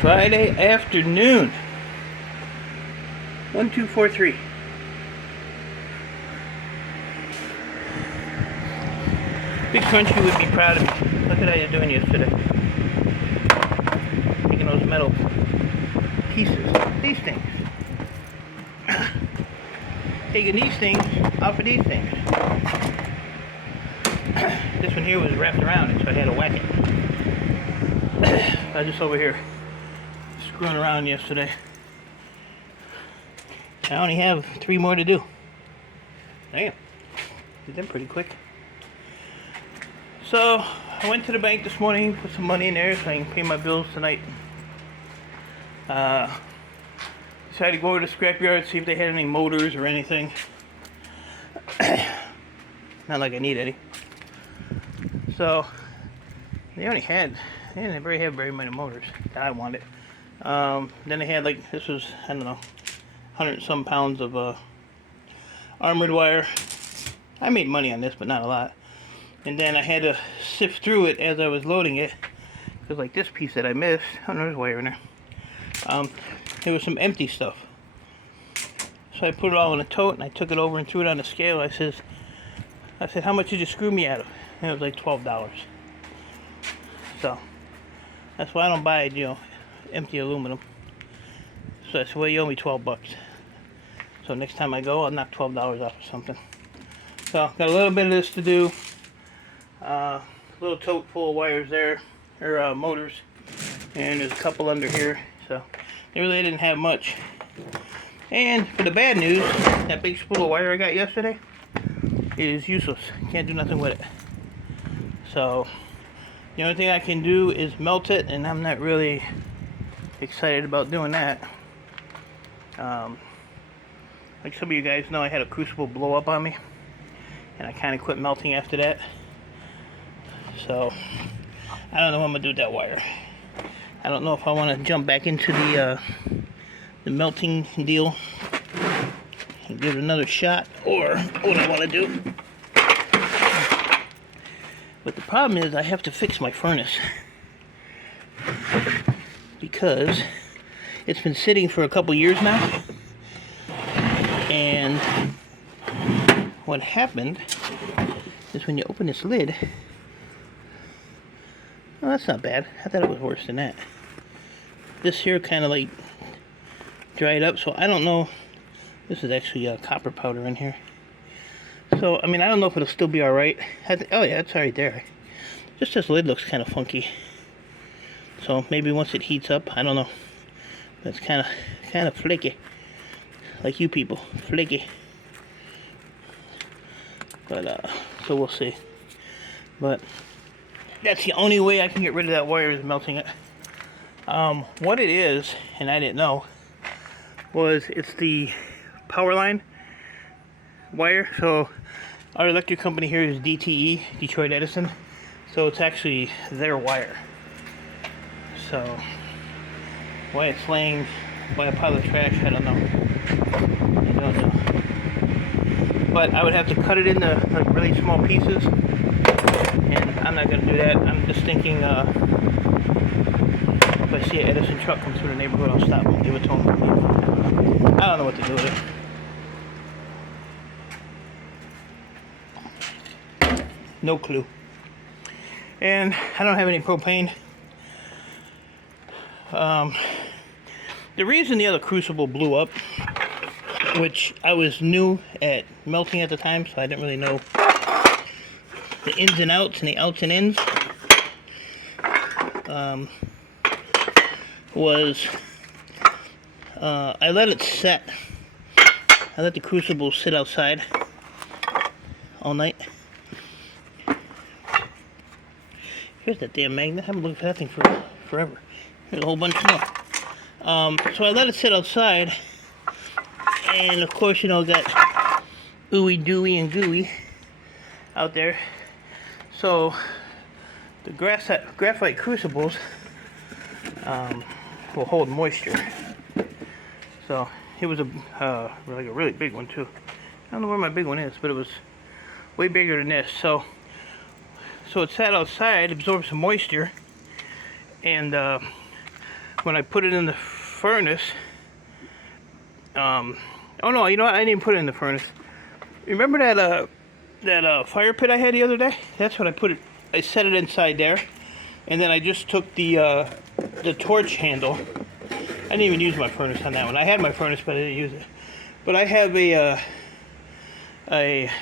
Friday afternoon. 1243. Big Crunchy would be proud of me. Look at how you're doing yesterday. Taking those metal pieces, these things. Taking these things off of these things. This one here was wrapped around it, so I had to whack it. I was just over here screwing around yesterday. I only have 3 more to do. Damn, did them pretty quick. So I went to the bank this morning, put some money in there so I can pay my bills tonight. Decided to go over to the scrapyard, see if they had any motors or anything. Not like I need any. So they didn't really have very many motors that I wanted. Then they had, like, this was, I don't know, 100 and some pounds of armored wire. I made money on this, but not a lot. And then I had to sift through it as I was loading it, because like this piece that I missed, oh no, there's wire in there. There was some empty stuff. So I put it all in a tote and I took it over and threw it on the scale. I said, how much did you screw me out of? And it was like $12. So that's why I don't buy, empty aluminum. So I said, well, you owe me 12 bucks. So next time I go, I'll knock $12 off or something. So got a little bit of this to do. Little tote full of wires there, or motors, and there's a couple under here. So they really didn't have much. And for the bad news, that big spool of wire I got yesterday is useless. Can't do nothing with it. So the only thing I can do is melt it, and I'm not really excited about doing that. Like some of you guys know, I had a crucible blow up on me, and I kind of quit melting after that. So I don't know what I'm gonna do with that wire. I don't know if I want to jump back into the melting deal and give it another shot, or what I want to do. But the problem is I have to fix my furnace, because it's been sitting for a couple years now. And what happened is when you open this lid, well, that's not bad. I thought it was worse than that. This here kind of like dried up, so I don't know. This is actually copper powder in here. So, I mean, I don't know if it'll still be alright. Oh yeah, it's alright there. Just this lid looks kind of funky. So maybe once it heats up, I don't know. It's kind of flaky. Like you people, flaky. But, so we'll see. But that's the only way I can get rid of that wire, is melting it. What it is, and I didn't know, was it's the power line wire. So our electric company here is DTE, Detroit Edison. So it's actually their wire. So why it's laying by a pile of trash, I don't know. I don't know. But I would have to cut it into like really small pieces, and I'm not going to do that. I'm just thinking, if I see an Edison truck come through the neighborhood, I'll stop and give it to them. I don't know what to do with it. No clue. And I don't have any propane. The reason the other crucible blew up, which I was new at melting at the time, so I didn't really know the ins and outs and the outs and ins, was I let it set. I let the crucible sit outside all night. Here's that damn magnet. I haven't looked for that thing for forever. There's a whole bunch more. So I let it sit outside, and of course, got ooey dooey and gooey out there. So the graphite crucibles will hold moisture. So it was like a really big one too. I don't know where my big one is, but it was way bigger than this. So it sat outside, absorbed some moisture, and when I put it in the furnace, oh no, you know what? I didn't put it in the furnace. Remember that fire pit I had the other day? That's what I put it. I set it inside there, and then I just took the torch handle. I didn't even use my furnace on that one. I had my furnace, but I didn't use it. But I have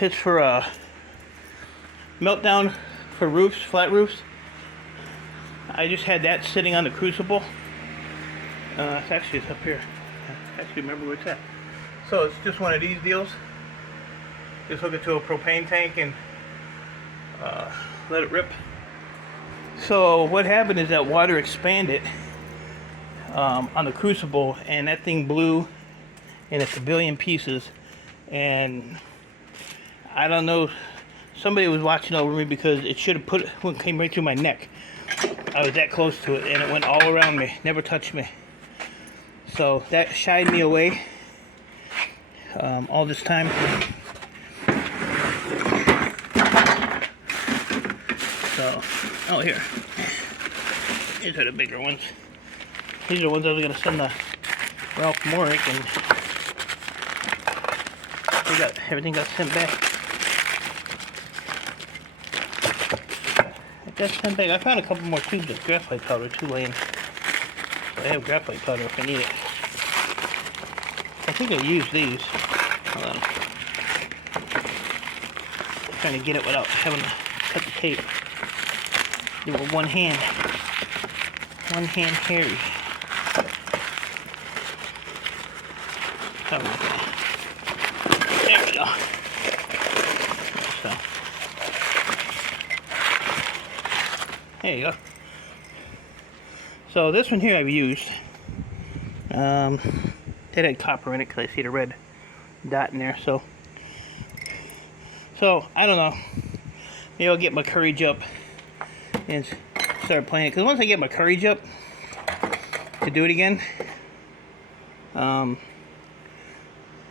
it's for meltdown for roofs, flat roofs. I just had that sitting on the crucible. It's up here. I actually remember where it's at. So it's just one of these deals. Just hook it to a propane tank and let it rip. So what happened is that water expanded on the crucible, and that thing blew in a billion pieces. And I don't know, somebody was watching over me because it should have came right through my neck. I was that close to it, and it went all around me, never touched me. So that shied me away all this time. So, oh here, these are the bigger ones. These are the ones I was going to send to Ralph Morick, and everything got sent back. I found a couple more tubes of graphite powder too laying. So I have graphite powder if I need it. I think I used these. Hold on. I'm trying to get it without having to cut the tape. Do it with one hand. One hand hairy. Oh, there we go. So, there you go. So this one here I've used. It had copper in it because I see the red dot in there. So I don't know. Maybe I'll get my courage up and start playing it. Because once I get my courage up to do it again,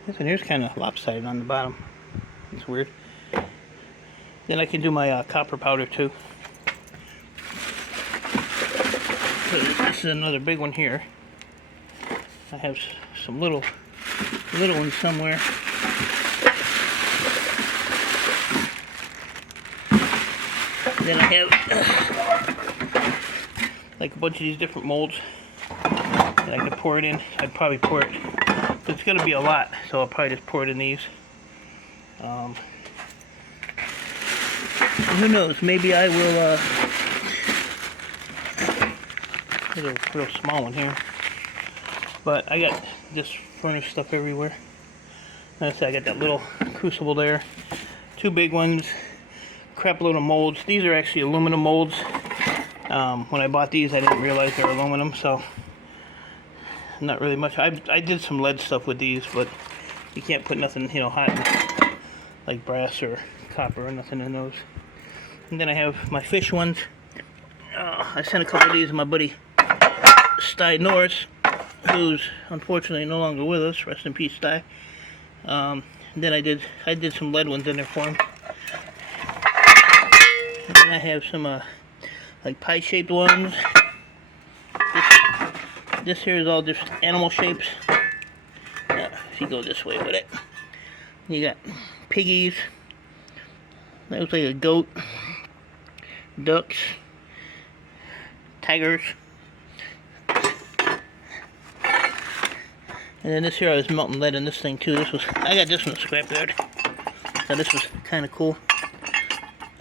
this one here's kind of lopsided on the bottom. It's weird. Then I can do my copper powder too. So this is another big one here. I have some little ones somewhere. Then I have like a bunch of these different molds that I could pour it in. I'd probably pour it. It's going to be a lot, so I'll probably just pour it in these. Who knows? Maybe I will. There's a real small one here. But I got this furnace stuff everywhere. Like I said, I got that little crucible there. Two big ones. Crap load of molds. These are actually aluminum molds. When I bought these, I didn't realize they were aluminum, so not really much. I did some lead stuff with these, but you can't put nothing, hot like brass or copper or nothing in those. And then I have my fish ones. I sent a couple of these to my buddy Sty Norris, who's unfortunately no longer with us. Rest in peace, Sty. Then I did some lead ones in there for him. And then I have some like pie-shaped ones. This here is all just animal shapes. If you go this way with it, you got piggies. That looks like a goat. Ducks. Tigers. And then this here I was melting lead in this thing too. I got this from the scrapyard. So this was kind of cool.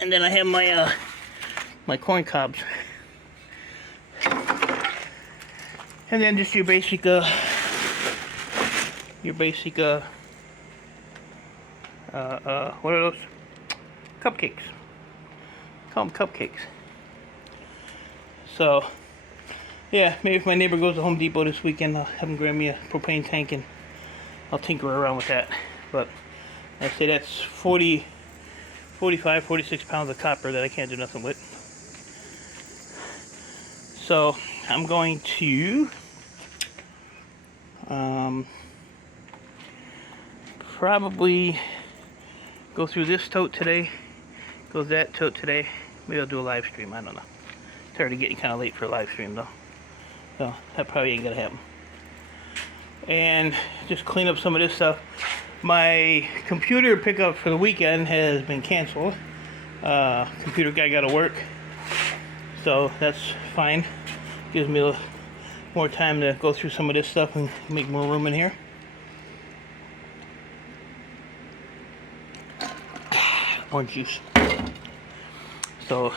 And then I have my my corn cobs. And then just your basic what are those? Cupcakes. Call them cupcakes. So, yeah, maybe if my neighbor goes to Home Depot this weekend, I'll have him grab me a propane tank and I'll tinker around with that. But I say that's 45, 46 pounds of copper that I can't do nothing with. So, I'm going to probably go through this tote today, go that tote today. Maybe I'll do a live stream, I don't know. It's already getting kind of late for a live stream though. So that probably ain't gonna happen. And just clean up some of this stuff. My computer pickup for the weekend has been canceled. Computer guy got to work, so that's fine. Gives me a little more time to go through some of this stuff and make more room in here. Orange juice. So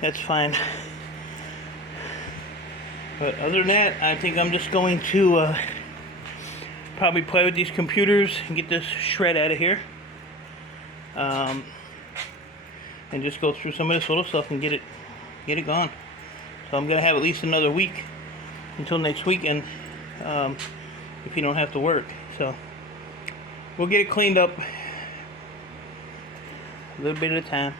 that's fine. But other than that, I think I'm just going to probably play with these computers and get this shred out of here. And just go through some of this little stuff and get it gone. So I'm gonna have at least another week until next weekend, if you don't have to work. So we'll get it cleaned up a little bit at a time.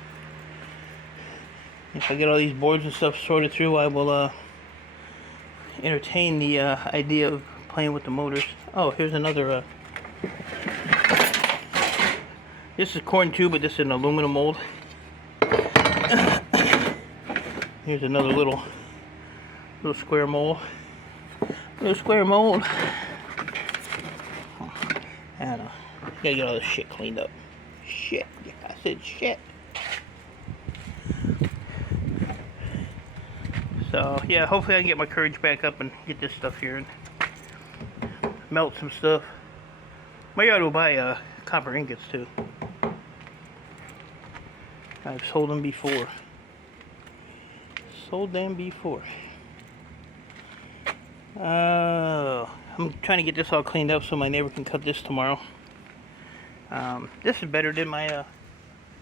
If I get all these boards and stuff sorted through, I will entertain the idea of playing with the motors. Oh, here's another. This is corn too, but this is an aluminum mold. Here's another little square mold. Little square mold. I don't know. Gotta get all this shit cleaned up. Shit. Yeah, I said shit. So yeah, hopefully I can get my courage back up and get this stuff here and melt some stuff. Maybe I ought to buy copper ingots too. I've sold them before. Sold them before. I'm trying to get this all cleaned up so my neighbor can cut this tomorrow. This is better than my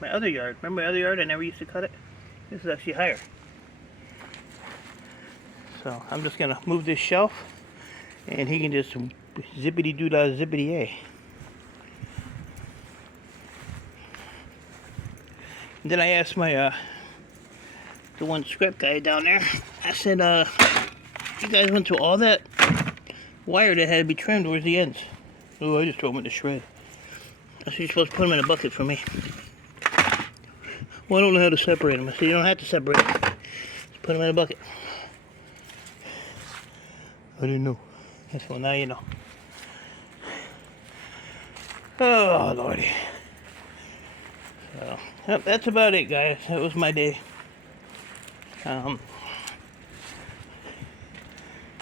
my other yard. Remember my other yard? I never used to cut it. This is actually higher. So I'm just gonna move this shelf, and he can just zippity doo dah zippity a. Then I asked my the one scrap guy down there. I said, you guys went through all that wire that had to be trimmed. Where's the ends? Oh, I just threw them in the shred. I said, you're supposed to put them in a bucket for me. Well, I don't know how to separate them. I said, you don't have to separate them. Just put them in a bucket. I didn't know. I said, well, now you know. Oh, Lordy. So, yep, that's about it, guys. That was my day. I'm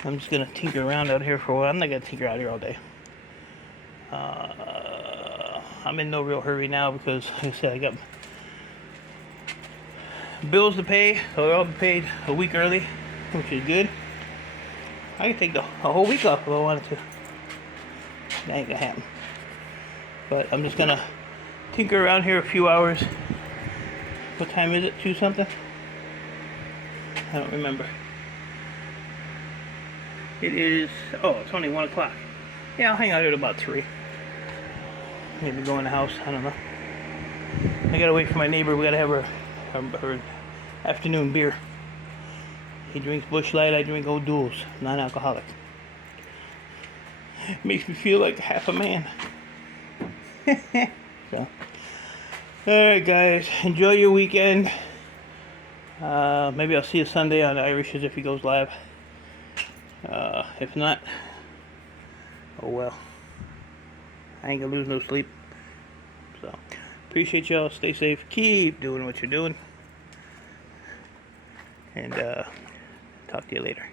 just gonna tinker around out here for a while. I'm not gonna tinker out here all day. I'm in no real hurry now because, like I said, I got bills to pay. So they're all paid a week early, which is good. I could take a whole week off if I wanted to. That ain't gonna happen. But I'm just gonna tinker around here a few hours. What time is it? 2 something? I don't remember. It is, oh, it's only 1 o'clock. Yeah, I'll hang out here at about 3. Maybe go in the house, I don't know. I gotta wait for my neighbor. We gotta have her afternoon beer. He drinks Busch Light, I drink Old Duels, non-alcoholic. Makes me feel like half a man. So, alright guys, enjoy your weekend. Maybe I'll see you Sunday on Irish's if he goes live. If not, oh well. I ain't gonna lose no sleep. So, appreciate y'all. Stay safe. Keep doing what you're doing. And talk to you later.